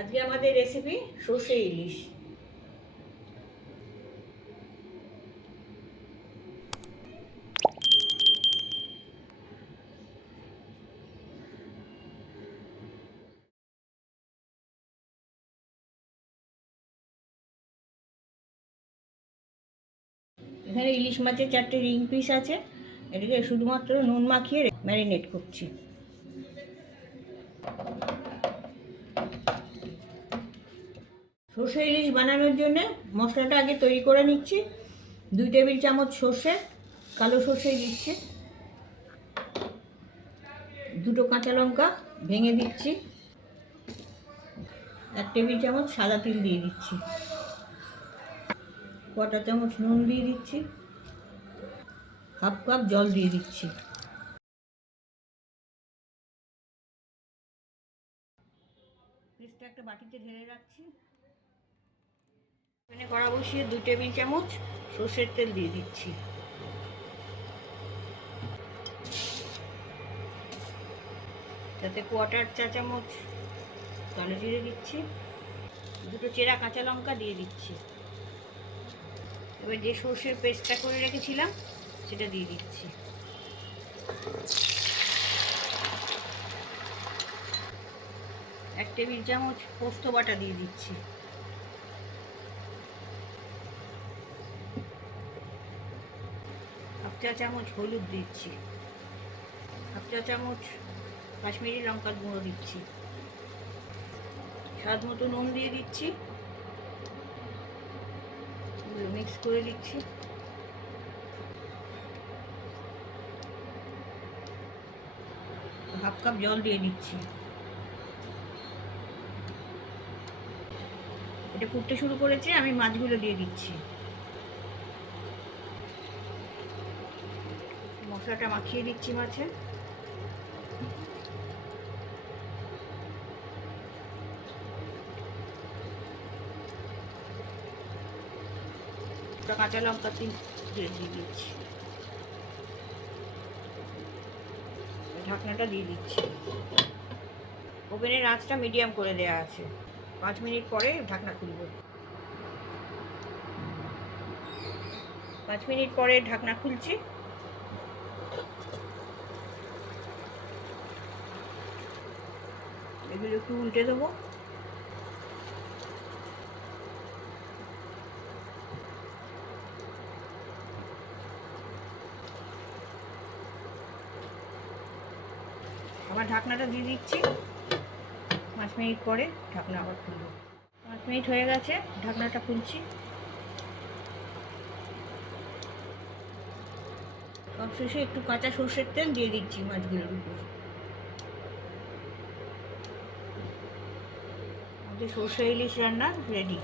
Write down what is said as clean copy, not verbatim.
আজকে আমাদের রেসিপি সর্ষে ইলিশ। এখানে ইলিশ মাছের 4টে রিং পিস আছে, এটাকে শুধুমাত্র নুন মাখিয়ে ম্যারিনেট করছি। সর্ষে ইলিশ বানানোর জন্য মশলাটা আগে তৈরি করে নিচ্ছি। 2 টেবিল চামচ সর্ষে, কালো সর্ষে দিচ্ছি, 2টো কাঁচা লঙ্কা ভেঙে দিচ্ছি, 1 টেবিল চামচ সাদা তিল দিয়ে দিচ্ছি, 1/4 চামচ নুন দিয়ে দিচ্ছি, 1/2 কাপ জল দিয়ে দিচ্ছি। পেস্টটা একটা বাটিতে ঢেলে রাখছি। এখানে কড়া বসিয়ে 2 টেবিল চামচ সর্ষের তেল দিয়ে দিচ্ছি। তাতে 1/4 চা চামচ কালো জিরে দিচ্ছি, 2টো চেরা কাঁচা লঙ্কা দিয়ে দিচ্ছি। এবার যে সর্ষের পেস্টটা করে রেখেছিলাম সেটা দিয়ে দিচ্ছি। এক টেবিল চামচ পোস্ত বাটা দিয়ে দিচ্ছি। হাফ চা চামচ হলুদ দিচ্ছি, হাফ চা চামচ কাশ্মীরি লঙ্কার গুঁড়ো দিচ্ছি, স্বাদ মতো নুন দিয়ে দিচ্ছি, মিক্স করে দিচ্ছি। হাফ কাপ জল দিয়ে দিচ্ছি। এটা ফুটতে শুরু করেছে, আমি মাছগুলো দিয়ে দিচ্ছি। মশলাটা মাখিয়ে দিচ্ছি মাছে। কাঁচা লঙ্কা দিয়ে দিচ্ছি, ঢাকনাটা দিয়ে দিচ্ছি। ওভেনের আঁচটা মিডিয়াম করে দেওয়া আছে। 5 মিনিট পরে ঢাকনা খুলব। 5 মিনিট পরে ঢাকনা খুলছি। এগুলো একটু উল্টে দেবো। আবার ঢাকনাটা দিয়ে দিচ্ছি। 5 মিনিট পরে ঢাকনা আবার খুলব। 5 মিনিট হয়ে গেছে, ঢাকনাটা খুলছি। সবশেষে একটু কাঁচা সর্ষের তেল দিয়ে দিচ্ছি মাছগুলোর উপর। আমাদের সর্ষে ইলিশ রান্না রেডি।